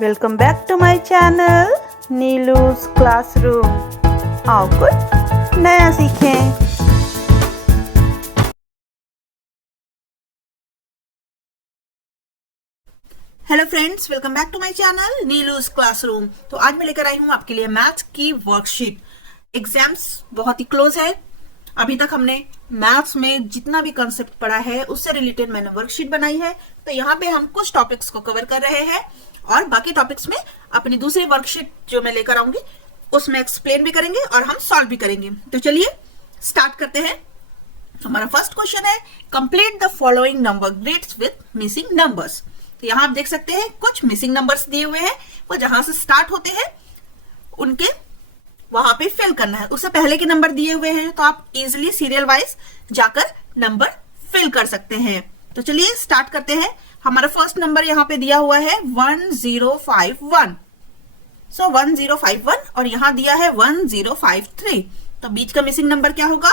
Welcome back to my channel Neelu's classroom. आओ कुछ नया सीखें। Hello friends, welcome back to my channel Neelu's classroom. तो आज मैं लेकर आई हूँ आपके लिए मैथ्स की वर्कशीट। एग्जाम्स बहुत ही क्लोज है। अभी तक हमने मैथ्स में जितना भी कंसेप्ट पढ़ा है उससे रिलेटेड मैंने वर्कशीट बनाई है। तो यहाँ पे हम कुछ टॉपिक्स को कवर कर रहे हैं और बाकी टॉपिक्स में अपनी दूसरी वर्कशीट जो मैं लेकर आऊंगी उसमें एक्सप्लेन भी करेंगे और हम सॉल्व भी करेंगे। तो चलिए स्टार्ट करते हैं। हमारा फर्स्ट क्वेश्चन है, complete the following number grids with missing numbers. तो यहाँ आप देख सकते हैं कुछ मिसिंग नंबर्स दिए हुए हैं, वो जहां से स्टार्ट होते हैं उनके वहां पे फिल करना है। उससे पहले के नंबर दिए हुए हैं तो आप इजिली सीरियल वाइज जाकर नंबर फिल कर सकते हैं। तो चलिए स्टार्ट करते हैं। हमारा फर्स्ट नंबर यहाँ पे दिया हुआ है 1051। सो 1051 और यहाँ दिया है 1053। तो बीच का मिसिंग नंबर क्या होगा?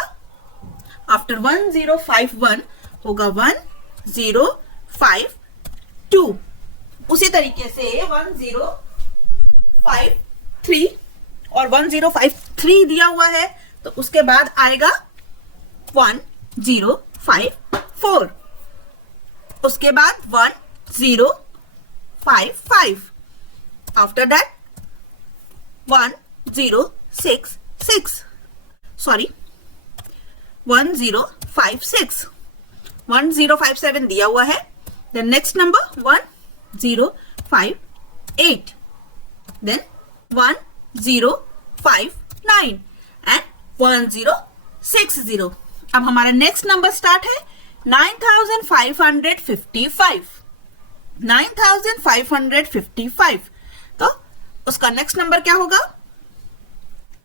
आफ्टर 1051 होगा 1052। उसी तरीके से 1053 और 1053 दिया हुआ है तो उसके बाद आएगा 1054, उसके बाद 1055, आफ्टर दैट 1056, 1057 दिया हुआ है। Then next number 1058, then 1059 and 1060। अब हमारा नेक्स्ट नंबर स्टार्ट है 9555। 9555 तो उसका नेक्स्ट नंबर क्या होगा?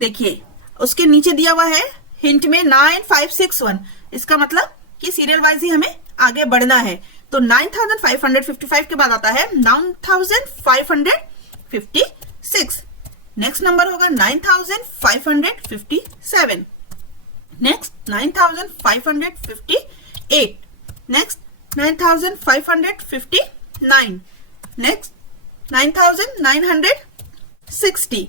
देखिए उसके नीचे दिया हुआ है हिंट में 9561। इसका मतलब कि सीरियल वाइज ही हमें आगे बढ़ना है। तो 9555 के बाद आता है 9556। नेक्स्ट नंबर होगा 9557, नेक्स्ट 9558, नेक्स्ट 9559, नेक्स्ट 9960।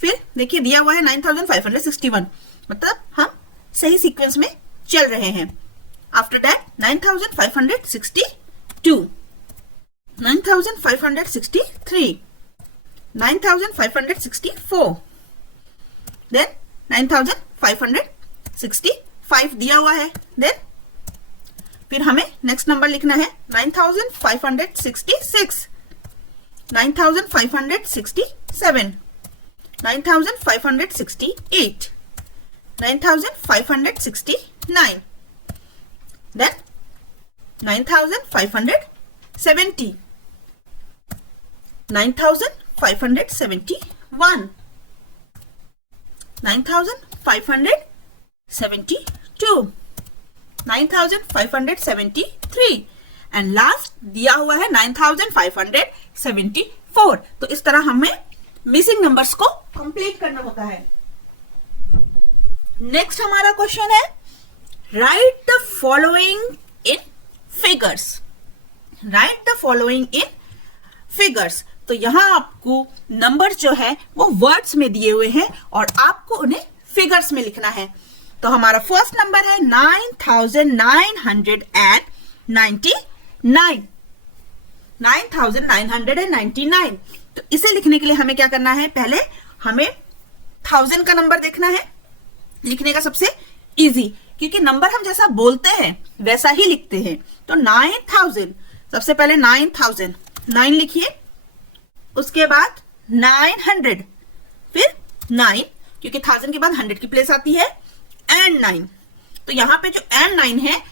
फिर देखिए दिया हुआ है 9561, मतलब हम सही सीक्वेंस में चल रहे हैं। आफ्टर दैट 9562, 9563, 9564, देन 9565 दिया हुआ है। देन फिर हमें नेक्स्ट नंबर लिखना है 9566, 9567, 9568, 9569, देन 9570, 9571, 9572, 9573 एंड लास्ट दिया हुआ है 9574। तो इस तरह हमें मिसिंग नंबर्स को कंप्लीट करना होता है। नेक्स्ट हमारा क्वेश्चन है, right the following in figures. Right the following in figures. तो यहां आपको नंबर जो है वो वर्ड्स में दिए हुए हैं और आपको उन्हें फिगर्स में लिखना है। तो हमारा फर्स्ट नंबर है 9999। 9999। तो इसे लिखने के लिए हमें क्या करना है? पहले हमें 1000 का नंबर देखना है लिखने का सबसे इजी, क्योंकि नंबर हम जैसा बोलते हैं वैसा ही लिखते हैं। तो 9000, सबसे पहले 9000 9 लिखिए, उसके बाद 900, फिर 9 क्योंकि 1000 के बाद 100 की प्लेस आती है एंड 9। तो यहाँ पे जो एंड 9 है,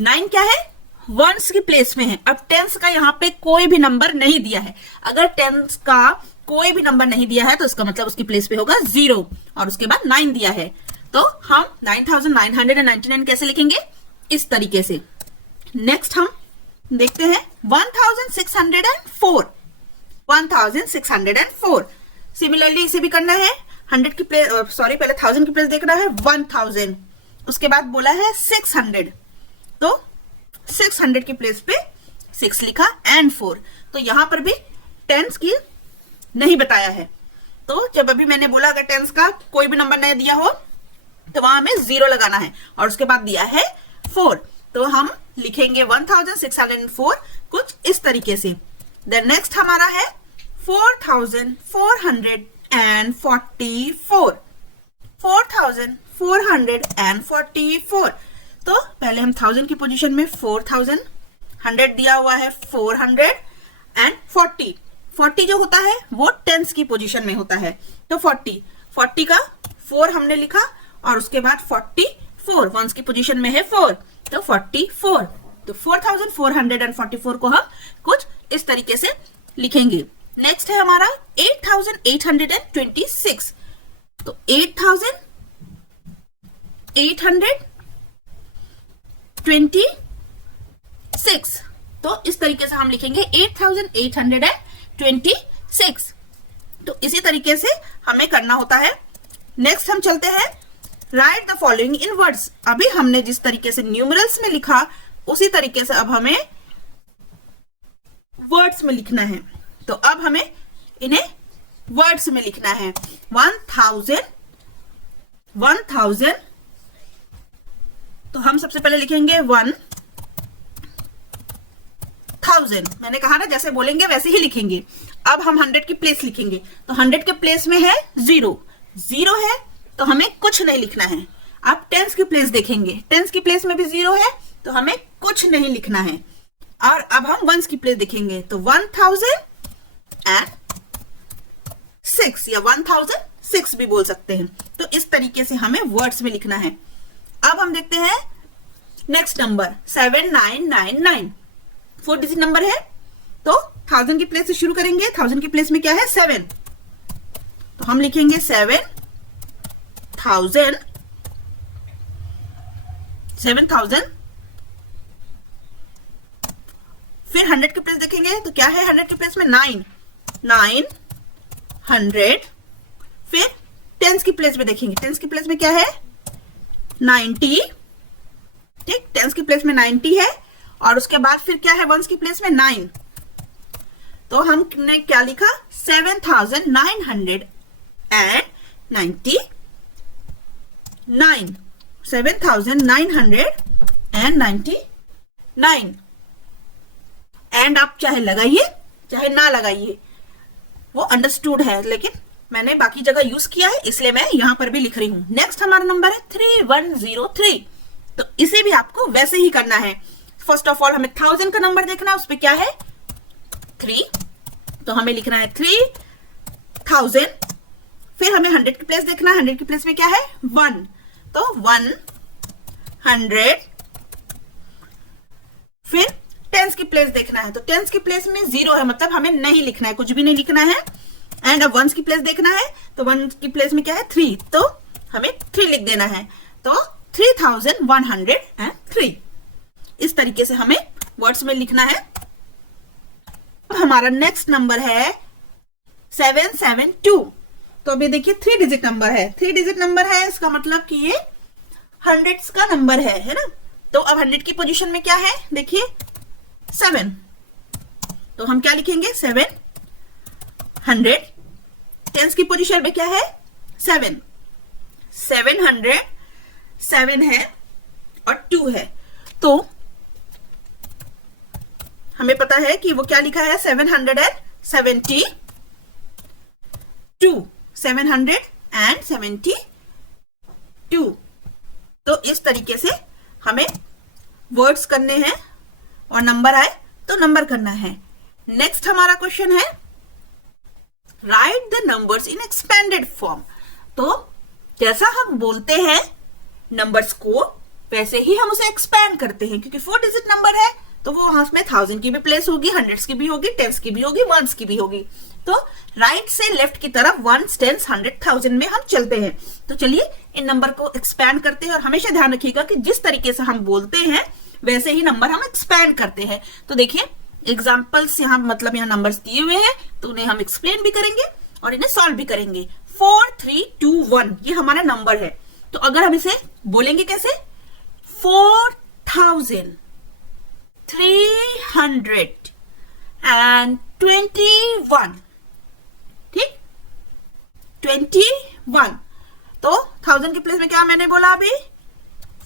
9 क्या है? वंस की प्लेस में है। अब टेंस का यहाँ पे कोई भी नंबर नहीं दिया है। अगर टेंस का कोई भी नंबर नहीं दिया है तो इसका मतलब उसकी प्लेस पे होगा 0 और उसके बाद 9 दिया है। तो हम 9999 कैसे लिखेंगे? इस तरीके से। नेक्स्ट हम देखते हैं 1604। 1604 सिमिलरली इसे भी करना है। 100 की प्लेस पहले 1000 की प्लेस देखना है 1000, उसके बाद बोला है 600, तो 600 की प्लेस पे 6 लिखा एंड 4। तो यहां पर भी टेंस की नहीं बताया है। तो जब अभी मैंने बोला अगर टेंस का कोई भी नंबर नहीं दिया हो तो वहां हमें 0 लगाना है, और उसके बाद दिया है 4, तो हम लिखेंगे 1604 कुछ इस तरीके से। देन नेक्स्ट हमारा है 4444, 4444। तो पहले हम 1000 की पोजीशन में 4000, 100 दिया हुआ है 400 एंड 40 जो होता है वो टेंस की पोजीशन में होता है। तो 40 का 4 हमने लिखा, और उसके बाद 44 वंस की पोजीशन में है 4, तो 44। तो 4444 को हम कुछ इस तरीके से लिखेंगे। नेक्स्ट है हमारा 8826। तो 8826, तो इस तरीके से हम लिखेंगे 8826। तो इसी तरीके से हमें करना होता है। नेक्स्ट हम चलते हैं right the following in words. अभी हमने जिस तरीके से न्यूमरल्स में लिखा उसी तरीके से अब हमें वर्ड्स में लिखना है। तो अब हमें इन्हें वर्ड्स में लिखना है। 1000, तो हम सबसे पहले लिखेंगे 1000। मैंने कहा ना जैसे बोलेंगे वैसे ही लिखेंगे। अब हम 100 की प्लेस लिखेंगे, तो 100 के प्लेस में है 0 है, तो हमें कुछ नहीं लिखना है। आप टेंस की प्लेस देखेंगे, टेंस की प्लेस में भी 0 है, तो हमें कुछ नहीं लिखना है। और अब हम वंस की प्लेस देखेंगे, तो 1006 या 1006 भी बोल सकते हैं। तो इस तरीके से हमें वर्ड्स में लिखना है। अब हम देखते हैं नेक्स्ट नंबर 7999, 4 डिजिट नंबर है। तो 1000 की प्लेस से शुरू करेंगे। 1000 की प्लेस में क्या है 7, तो हम लिखेंगे 7000। फिर 100 की प्लेस देखेंगे, तो क्या है 100 की प्लेस में 900। फिर टेंस की प्लेस में देखेंगे, टेंस की प्लेस में क्या है 90, ठीक, टेंस की प्लेस में 90 है। और उसके बाद फिर क्या है वंस की प्लेस में 9, तो हमने क्या लिखा 7999, 7999। एंड आप चाहे लगाइए चाहे ना लगाइए, वो अंडरस्टूड है, लेकिन मैंने बाकी जगह यूज किया है इसलिए मैं यहां पर भी लिख रही हूं। नेक्स्ट हमारा नंबर है 3103। तो इसे भी आपको वैसे ही करना है। फर्स्ट ऑफ ऑल हमें 1000 का नंबर देखना है, उस पर क्या है 3, तो हमें लिखना है 3000। फिर हमें 100 की प्लेस देखना है, 100 की प्लेस में क्या है 1, तो 100। फिर टेंस की प्लेस देखना है, तो टेंस की प्लेस में 0 है, मतलब हमें नहीं लिखना है, कुछ भी नहीं लिखना है। एंड अब वंस की प्लेस देखना है, तो 1 की प्लेस में क्या है 3, तो हमें 3 लिख देना है। तो 3103। इस तरीके से हमें वर्ड्स में लिखना है। अब हमारा नेक्स्ट नंबर है 772। तो अभी देखिए 3 डिजिट नंबर है, 3 डिजिट नंबर है, इसका मतलब कि ये हंड्रेड्स का नंबर है ना। तो अब 100 की पोजीशन में क्या है देखिए 7, तो हम क्या लिखेंगे 700। टेंस की पोजीशन में क्या है 7, 700 है और 2 है, तो हमें पता है कि वो क्या लिखा है 772, 772। तो इस तरीके से हमें वर्ड्स करने हैं, और नंबर आए तो नंबर करना है। नेक्स्ट हमारा क्वेश्चन है right the numbers in expanded form. तो जैसा हम बोलते हैं नंबर्स को, वैसे ही हम उसे एक्सपैंड करते हैं, क्योंकि 4 डिजिट नंबर है, तो वो वहां में 1000 की भी प्लेस होगी, 100 की भी होगी, 10 की भी होगी, 1s की भी होगी। तो राइट से लेफ्ट की तरफ 1s, 10s, 100, 1000 में हम चलते हैं। तो चलिए इन नंबर को एक्सपैंड करते हैं, और हमेशा ध्यान रखिएगा कि जिस तरीके से हम बोलते हैं वैसे ही नंबर हम एक्सपैंड करते हैं। तो देखिए एग्जाम्पल्स यहाँ, मतलब यहाँ नंबर्स दिए हुए हैं, तो उन्हें हम एक्सप्लेन भी करेंगे और इन्हें सॉल्व भी करेंगे। 4, 3, 2, 1 ये हमारा नंबर है। तो अगर हम इसे बोलेंगे कैसे 4321, 21। तो 1000 के प्लेस में क्या मैंने बोला अभी,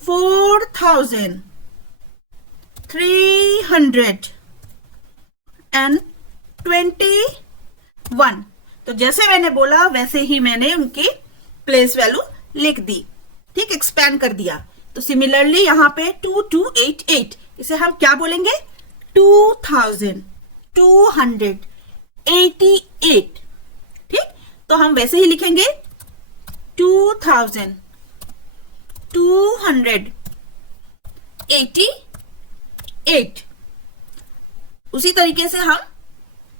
4321। तो जैसे मैंने बोला वैसे ही मैंने उनकी प्लेस वैल्यू लिख दी, ठीक, एक्सपैंड कर दिया। तो सिमिलरली यहां पे 2288, इसे हम क्या बोलेंगे, 2288, ठीक। तो हम वैसे ही लिखेंगे 2288। उसी तरीके से हम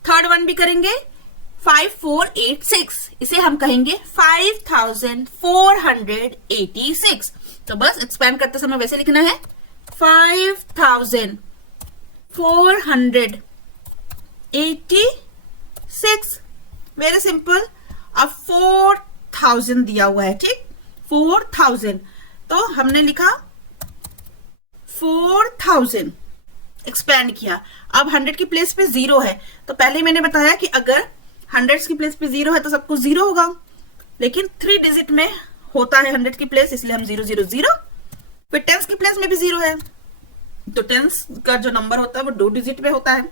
थर्ड वन भी करेंगे, 5486, इसे हम कहेंगे 5486। तो बस एक्सपैंड करते समय वैसे लिखना है 5486, वेरी सिंपल। अब 4000 दिया हुआ है, ठीक, 4000, तो हमने लिखा 4000, एक्सपैंड किया। अब 100 की प्लेस पे 0 है, तो पहले ही मैंने बताया कि अगर 100 की प्लेस पे 0 है तो सब कुछ 0 होगा, लेकिन 3 डिजिट में होता है 100 की प्लेस, इसलिए हम 000। फिर 10 की प्लेस में भी 0 है, तो 10 का जो नंबर होता है वो 2 डिजिट में होता है,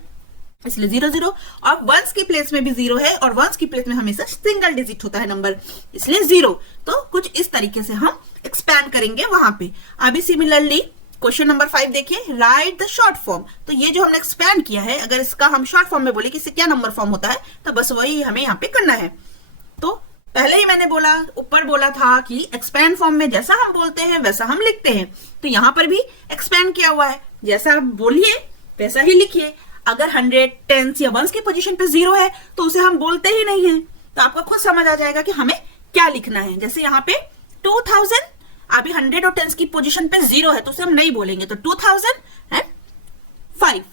इसलिए 00। और 1s की प्लेस में भी 0 है, और 1s की प्लेस में हमेशा सिंगल डिजिट होता है नंबर, इसलिए 0। तो कुछ इस तरीके से हम एक्सपैंड करेंगे वहां पे। अभी सिमिलरली क्वेश्चन नंबर 5 देखिए, राइट द शॉर्ट फॉर्म। तो ये जो हमने एक्सपैंड किया है, अगर इसका हम शॉर्ट फॉर्म में बोले कि इससे क्या नंबर फॉर्म होता है, तो बस वही हमें यहाँ पे करना है। तो पहले ही मैंने बोला, ऊपर बोला था कि एक्सपैंड फॉर्म में जैसा हम बोलते हैं वैसा हम लिखते हैं, तो यहाँ पर भी एक्सपैंड किया हुआ है, जैसा आप बोलिए वैसा ही लिखिए। अगर 100, 10 या 1s की पोजीशन पे 0 है तो उसे हम बोलते ही नहीं है, तो आपको खुद समझ आ जाएगा कि हमें क्या लिखना है। जैसे यहाँ पे 2000, अभी 100 और 10 की पोजीशन पे 0 है तो उसे हम नहीं बोलेंगे, तो 2005,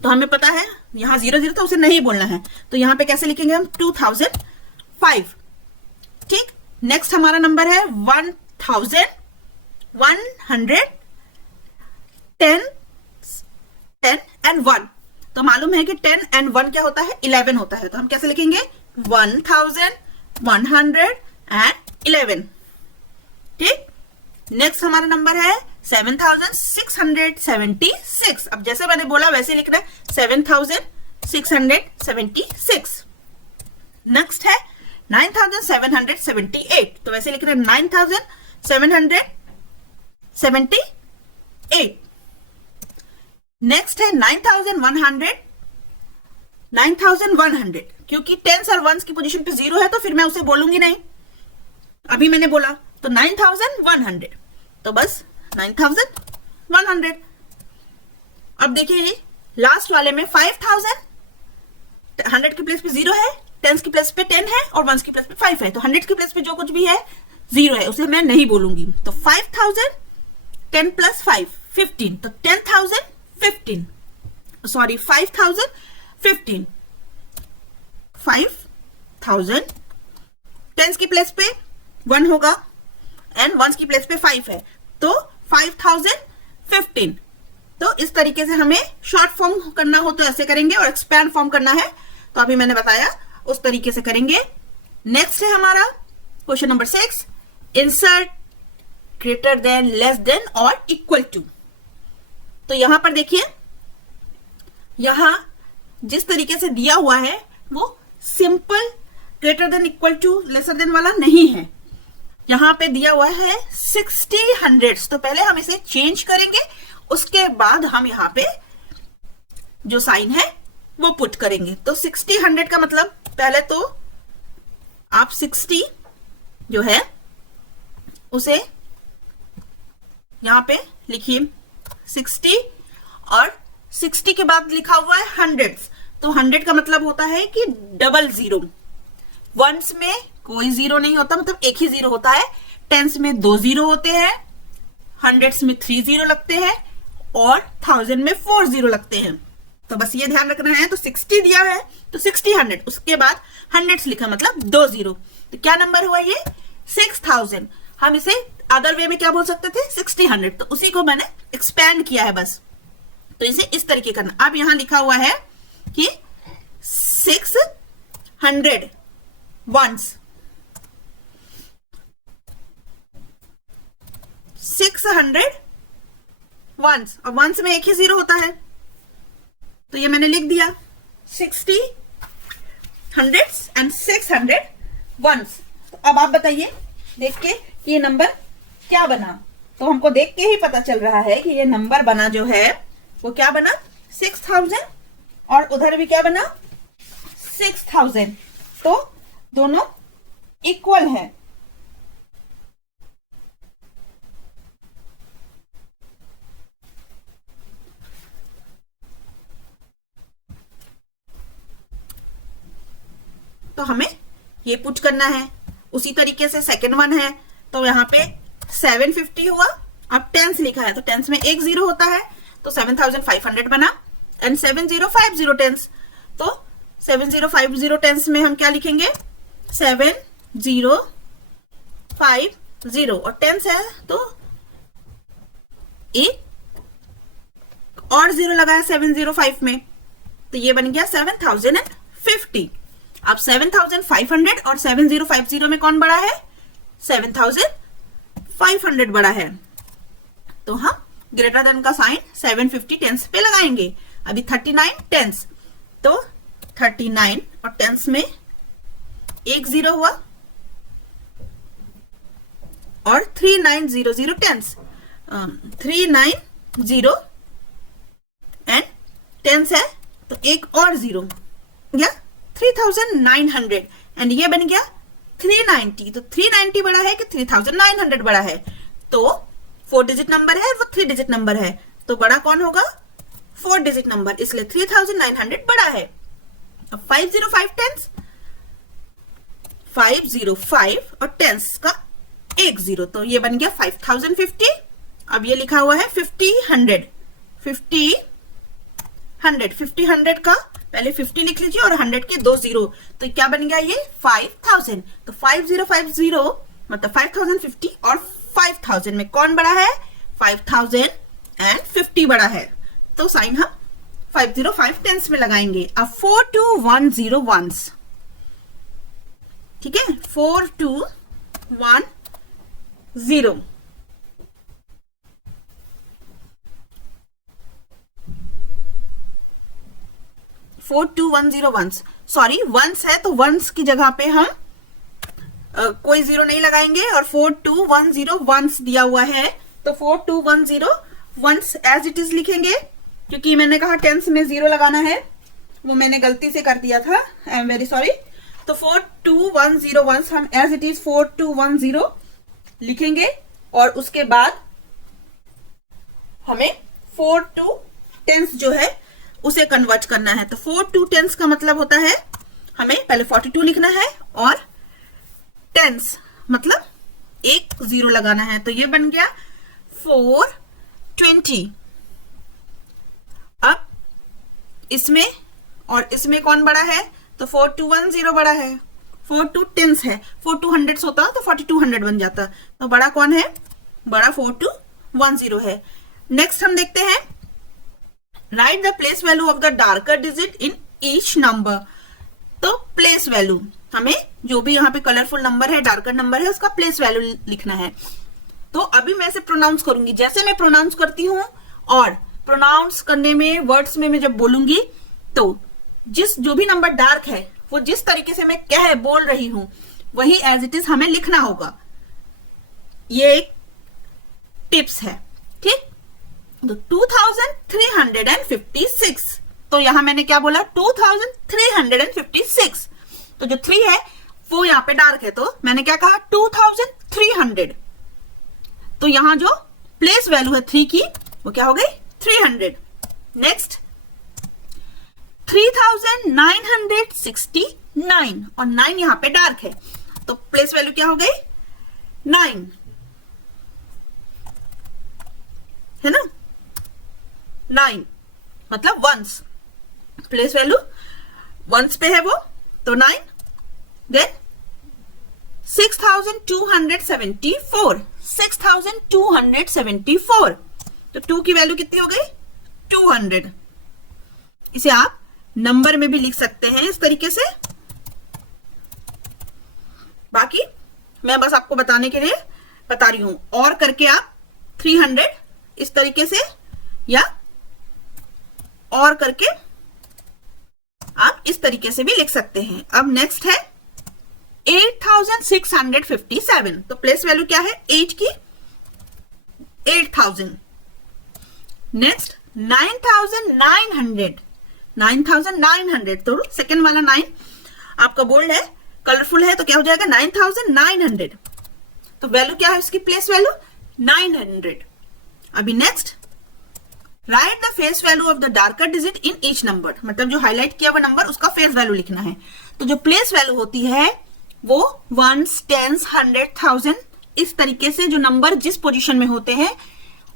तो हमें पता है यहाँ 00 तो उसे नहीं बोलना है, तो यहाँ पे कैसे लिखेंगे हम, 2005, ठीक। नेक्स्ट हमारा नंबर है 1100, 10 एंड 1। तो मालूम है कि 10 एंड 1 क्या होता है, 11 होता है, तो हम कैसे लिखेंगे, 1111, ठीक। नेक्स्ट हमारा नंबर है 7676। अब जैसे मैंने बोला वैसे लिखना है 7676। नेक्स्ट है 9778, तो वैसे लिखना है 9778। नेक्स्ट है 9100, क्योंकि 10 और 1s की पोजीशन पे 0 है तो फिर मैं उसे बोलूंगी नहीं, अभी मैंने बोला, तो 9100, तो बस 9100। अब देखिए लास्ट वाले में 5000, 100 की प्लेस पे 0 है, 10 की प्लेस पे 10 है और 1s की प्लेस पे 5 है, तो 100 की प्लेस पे जो कुछ भी है 0 है, उसे मैं नहीं बोलूंगी। तो 5000, 10 + 5, 15, तो 5015, सॉरी 5015, 5000, 10 की प्लेस पे 1 होगा एंड 1s की प्लेस पे 5 है, तो 5015। तो इस तरीके से हमें शॉर्ट फॉर्म करना हो तो ऐसे करेंगे, और एक्सपैंड फॉर्म करना है तो अभी मैंने बताया उस तरीके से करेंगे। नेक्स्ट है हमारा question number 6, insert greater then, less than और इक्वल टू। तो यहां पर देखिए, यहां जिस तरीके से दिया हुआ है वो simple greater than, equal to, lesser than वाला नहीं है, यहां पे दिया हुआ है 60 हंड्रेड्स। तो पहले हम इसे चेंज करेंगे, उसके बाद हम यहां पे जो साइन है वो पुट करेंगे। तो 60 100 का मतलब, पहले तो आप 60 जो है उसे यहां पे लिखिए 60, और 60 के बाद लिखा हुआ है हंड्रेड्स, तो 100 का मतलब होता है कि डबल 0। 1s में कोई 0 नहीं होता, मतलब एक ही 0 होता है, 10s में 2 0 होते हैं, 100s में 3 0 लगते हैं, और 1000 में 4 0 लगते हैं। तो बस ये ध्यान रखना है। तो 60 दिया है तो 60 100, उसके बाद हंड्रेड्स लिखा मतलब 2 0, तो क्या नंबर हुआ ये, 6000। हम इसे अदर वे में क्या बोल सकते थे, 60 100, तो उसी को मैंने एक्सपैंड किया है बस। तो इसे इस तरीके करना। अब यहां लिखा हुआ है कि 600 1s, 600 वंस, और वंस में एक ही जीरो होता है, तो ये मैंने लिख दिया 60 हंड्रेड्स एंड 600 वंस। तो अब आप बताइए देख के कि ये नंबर क्या बना। तो हमको देख के ही पता चल रहा है कि ये नंबर बना जो है वो क्या बना 6000, और उधर भी क्या बना 6000। तो दोनों इक्वल है। तो हमें ये पुट करना है। उसी तरीके से सेकंड वन है, तो यहाँ पे 750 हुआ। अब टेंस लिखा है तो टेंस में एक जीरो होता है, तो 7500 बना। एंड 7050 टेंस, तो 7050 टेंस में हम क्या लिखेंगे 7050, और टेंस है तो एक और जीरो लगाया 705 में, तो ये बन गया 7050। अब 7500 और 7050 में कौन बड़ा है 7500 बड़ा है, तो हम ग्रेटर देन का साइन 750 टेंस पे लगाएंगे। अभी 39 टेंस, तो 39 और टेंस में एक जीरो हुआ, और 3900 टेंस 390 एंड टेंस है तो एक और जीरो या 3900, एंड ये बन गया 390। तो 390 बड़ा है कि 3900 बड़ा है, तो 4 डिजिट नंबर है, वो 3 डिजिट नंबर है, तो बड़ा कौन होगा 4 डिजिट नंबर, इसलिए 3900 बड़ा है। अब 505 टेंस, 505 और टेंस का एक जीरो, तो ये बन गया 5050। अब ये लिखा हुआ है 50 100 का पहले 50 लिख लीजिए और 100 के दो जीरो, तो क्या बन गया ये 5000। तो 5050 मतलब 5050 और 5000 में कौन बड़ा है 5050 बड़ा है, तो साइन हम 505 टेंस में लगाएंगे। अब 4210 वंस, ठीक है 4210 4210 वंस, सॉरी वंस है तो वंस की जगह पे हम कोई जीरो नहीं लगाएंगे, और 4210 वंस दिया हुआ है तो 4210 वंस एज इट इज लिखेंगे, क्योंकि मैंने कहा टेंस में जीरो लगाना है, वो मैंने गलती से कर दिया था, आई एम वेरी सॉरी। तो 4210 वंस हम एज इट इज 4210 लिखेंगे, और उसके बाद हमें 42 टेंस जो है उसे कन्वर्ट करना है। तो 42 टेंस का मतलब होता है हमें पहले 42 लिखना है और टेंस मतलब एक जीरो लगाना है, तो ये बन गया 420। अब इसमें और इसमें कौन बड़ा है, तो 4210 बड़ा है, 42 टेंस है, 4200 होता तो 4200 बन जाता, तो बड़ा कौन है, बड़ा 4210 है। नेक्स्ट हम देखते हैं right the place value of the darker digit in each number. तो प्लेस वैल्यू हमें जो भी यहाँ पे कलरफुल नंबर है, डार्कर नंबर है, उसका प्लेस वैल्यू लिखना है। तो अभी मैं इसे प्रोनाउंस करूंगी, जैसे मैं प्रोनाउंस करती हूँ, और प्रोनाउंस करने में वर्ड्स में मैं जब बोलूंगी तो जो भी नंबर डार्क है वो जिस तरीके से मैं बोल रही हूं वही एज इट इज हमें लिखना होगा। ये एक टिप्स है, ठीक। तो 2356, तो यहां मैंने क्या बोला 2356, तो जो 3 है वो यहां पे डार्क है, तो मैंने क्या कहा 2300। तो यहां जो प्लेस वैल्यू है 3 की वो क्या हो गई 300। नेक्स्ट 3969 और 9 यहां पे डार्क है, तो प्लेस वैल्यू क्या हो गई 9, है ना, 9 मतलब वंस, प्लेस वैल्यू वंस पे है वो, तो 9। देन 6274, तो 2 की वैल्यू कितनी हो गई 200। इसे आप नंबर में भी लिख सकते हैं इस तरीके से, बाकी मैं बस आपको बताने के लिए बता रही हूं, और करके आप 300 इस तरीके से, या और करके आप इस तरीके से भी लिख सकते हैं। अब नेक्स्ट है 8657। तो प्लेस वैल्यू क्या है 8 की, 8000। नेक्स्ट 9900, तो सेकेंड वाला 9 आपका बोल्ड है, कलरफुल है, तो क्या हो जाएगा 9900। तो वैल्यू क्या है उसकी, प्लेस वैल्यू 900। अभी next, right the face value of the darker digit in each number, मतलब जो हाईलाइट किया हुआ नंबर उसका फेस वैल्यू लिखना है। तो जो प्लेस वैल्यू होती है वो 1s, 10s, 100, 1000 इस तरीके से जो नंबर जिस पोजीशन में होते हैं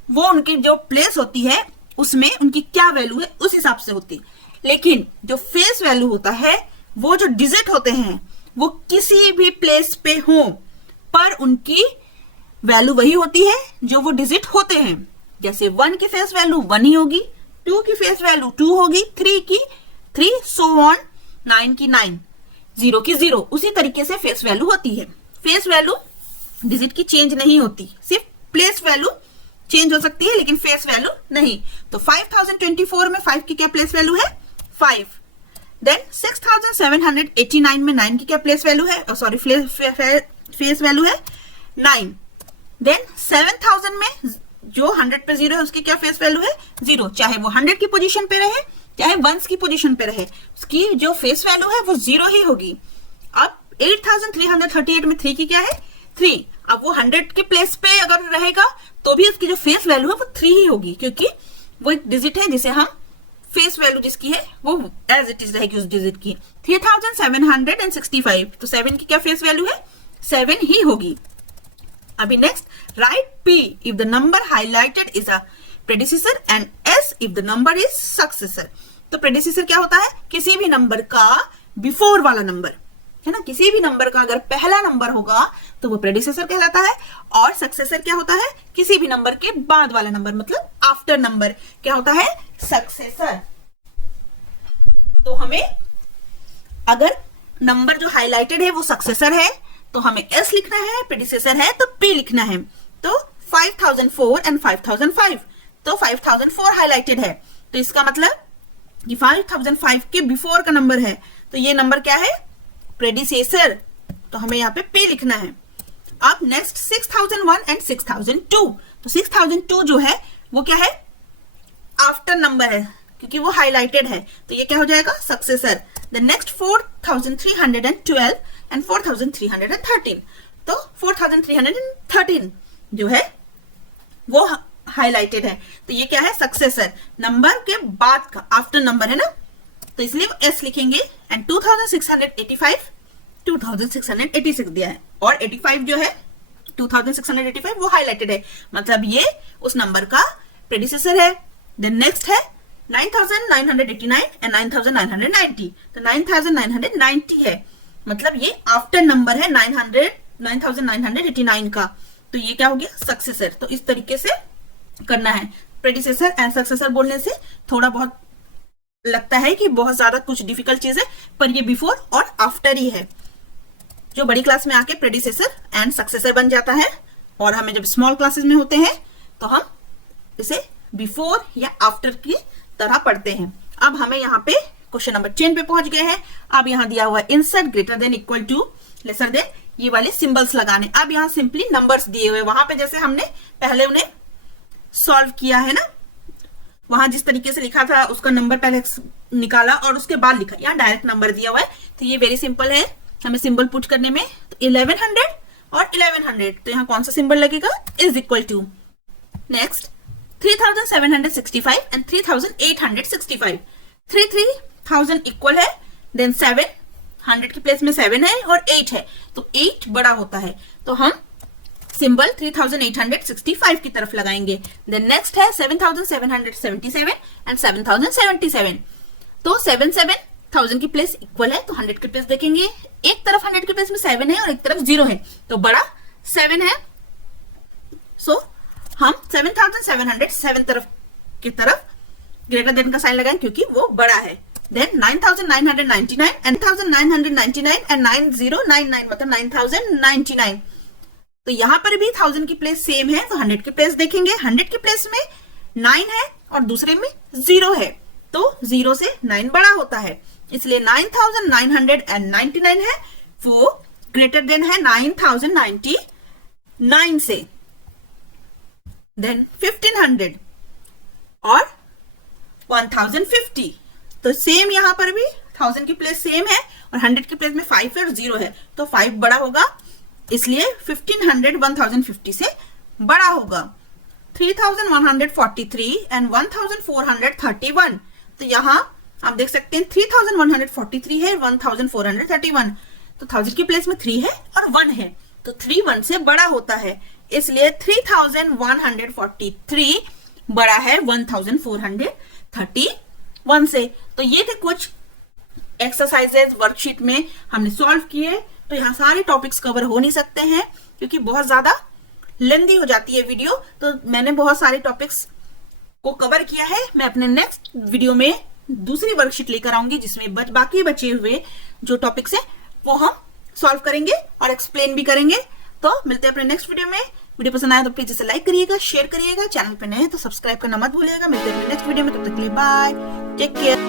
वो उनकी जो प्लेस होती है उसमें उनकी क्या वैल्यू है उस हिसाब से होती है। लेकिन जो फेस वैल्यू होता है वो जो डिजिट होते हैं वो किसी भी प्लेस पे हो पर उनकी वैल्यू वही होती है जो वो डिजिट होते हैं। जैसे 1 की फेस वैल्यू 1 ही होगी, 2 की फेस वैल्यू 2 होगी, 3 की 3, सो ऑन, 9 की 9, 0 की 0। उसी तरीके से फेस वैल्यू होती है। फेस वैल्यू डिजिट की चेंज नहीं होती, सिर्फ प्लेस वैल्यू चेंज हो सकती है लेकिन फेस वैल्यू नहीं। तो 5024 में 5 की क्या प्लेस वैल्यू है 5। देन 6789 में 9 की क्या प्लेस वैल्यू है, सॉरी फेस वैल्यू है 9। देन 7000 में जो 100 पे 0 है उसकी क्या फेस वैल्यू है 0, चाहे वो 100 की पोजीशन पे रहे चाहे 1s की पोजीशन पे रहे, उसकी जो फेस वैल्यू है वो 0 ही होगी। अब 8338 में 3 की क्या है 3। अब वो 100 के प्लेस पे अगर रहेगा तो भी उसकी जो फेस वैल्यू है वो 3 ही होगी, क्योंकि वो एक डिजिट है जिसे हम फेस वैल्यू जिसकी है वो एज इट इज रहेगी उस डिजिट की। 3765, तो 7 की क्या फेस वैल्यू है 7 ही होगी। अभी next, right P if the number highlighted is a predecessor and S if the number is successor। तो predecessor क्या होता है, किसी भी नंबर का बिफोर वाला नंबर है ना, किसी भी नंबर का अगर पहला नंबर होगा तो वो प्रेडिसेसर कहलाता है, और सक्सेसर क्या होता है, किसी भी नंबर के बाद वाला नंबर, मतलब आफ्टर नंबर क्या होता है सक्सेसर। तो हमें अगर नंबर जो हाईलाइटेड है वो सक्सेसर है तो हमें S लिखना है, प्रेडिसेसर है तो P लिखना है। तो 5004 एंड 5005, तो 5004 हाईलाइटेड है, तो इसका मतलब कि 5005 के बिफोर का नंबर है, तो ये नंबर क्या है प्रेडिसेसर, तो हमें यहाँ पे P लिखना है। अब नेक्स्ट 6001 एंड 6002, तो 6002 जो है वो क्या है आफ्टर नंबर है क्योंकि वो हाईलाइटेड है, तो ये क्या हो जाएगा सक्सेसर। द नेक्स्ट 4312 एंड 4313, तो 4313 जो है वो हाईलाइटेड है, तो ये क्या है सक्सेसर, नंबर के बाद का आफ्टर नंबर है ना, तो इसलिए S लिखेंगे। एंड 2686 दिया है, और 85 जो है 2685 वो हाईलाइटेड है, मतलब ये उस नंबर का प्रेडिसेसर है। देन नेक्स्ट है 9989 एंड 9990, तो 9990 है, मतलब ये आफ्टर नंबर है 9989 का, तो ये क्या हो गया सक्सेसर। तो इस तरीके से करना है। प्रेडिसेसर एंड सक्सेसर बोलने से थोड़ा बहुत लगता है कि बहुत ज्यादा कुछ डिफिकल्ट चीज है, पर ये बिफोर और आफ्टर ही है। जो बड़ी क्लास में आके प्रेडिसेसर एंड सक्सेसर बन जाता है, और हमें जब स्मॉल क्लासेस में होते हैं तो हम इसे बिफोर या आफ्टर की तरह पढ़ते हैं। अब हमें यहाँ पे क्वेश्चन नंबर 10 पे पहुंच गए हैं। अब यहाँ दिया हुआ है insert greater than equal to lesser than, ये वाले सिंबल्स लगाने। अब यहाँ सिंपली नंबर्स दिए हुए, वहां पे जैसे हमने पहले उन्हें सॉल्व किया है ना, वहां जिस तरीके से लिखा था उसका नंबर पहले निकाला और उसके बाद लिखा, यहाँ डायरेक्ट नंबर दिया हुआ है, तो ये वेरी सिंपल है हमें सिंबल पुट करने में। तो 1100 और 1100, तो यहाँ कौन सा सिंबल लगेगा is equal to. Next 3765 and 3865, 3000 equal है, देन 7 100 की प्लेस में 7 है और 8 है, तो 8 बड़ा होता है, तो हम सिंबल 3865 की तरफ लगाएंगे। देन नेक्स्ट है 7777 एंड 7077, तो 7000 की प्लेस इक्वल है, तो 100 की प्लेस देखेंगे, एक तरफ 100 की प्लेस में 7 है और एक तरफ 0 है, तो बड़ा 7 है, सो हम 7707 तरफ की तरफ ग्रेटर देन का साइन लगाएं क्योंकि वो बड़ा है। देन 9999 एंड 9099 एंड 9099 मतलब 9099, तो यहाँ पर भी 1000 की प्लेस सेम है, तो 100 की प्लेस देखेंगे। 100 की प्लेस में 9 है और दूसरे में 0 है, तो 0 से 9 बड़ा होता है, इसलिए 9999 है वो ग्रेटर देन है 9099 से। देन 1500 और 1050, तो सेम यहाँ पर भी 1000 की प्लेस सेम है और 100 की प्लेस में 5 है और 0 है, तो 5 बड़ा होगा, इसलिए 1500 1050 से बड़ा होगा। 3143 एंड 1431, तो यहाँ आप देख सकते हैं 3143 है, 1431, तो 1000 की प्लेस में 3 है और 1 है, तो 3 1 से बड़ा होता है, इसलिए 3143 बड़ा है 1431 से। तो ये थे कुछ एक्सरसाइजेज वर्कशीट में हमने सॉल्व किए। तो यहाँ सारे टॉपिक्स कवर हो नहीं सकते हैं क्योंकि बहुत ज्यादा लेंदी हो जाती है वीडियो, तो मैंने बहुत सारे टॉपिक्स को कवर किया है। मैं अपने नेक्स्ट वीडियो में दूसरी वर्कशीट लेकर आऊंगी जिसमें बाकी बचे हुए जो टॉपिक्स हैं वो हम सॉल्व करेंगे और एक्सप्लेन भी करेंगे। तो मिलते हैं अपने नेक्स्ट वीडियो में। वीडियो पसंद आया तो प्लीज इसे लाइक करिएगा, शेयर करिएगा, चैनल पे नए हैं तो सब्सक्राइब करना मत भूलिएगा। मिलते हैं नेक्स्ट वीडियो में, तब तक के लिए बाय, टेक केयर।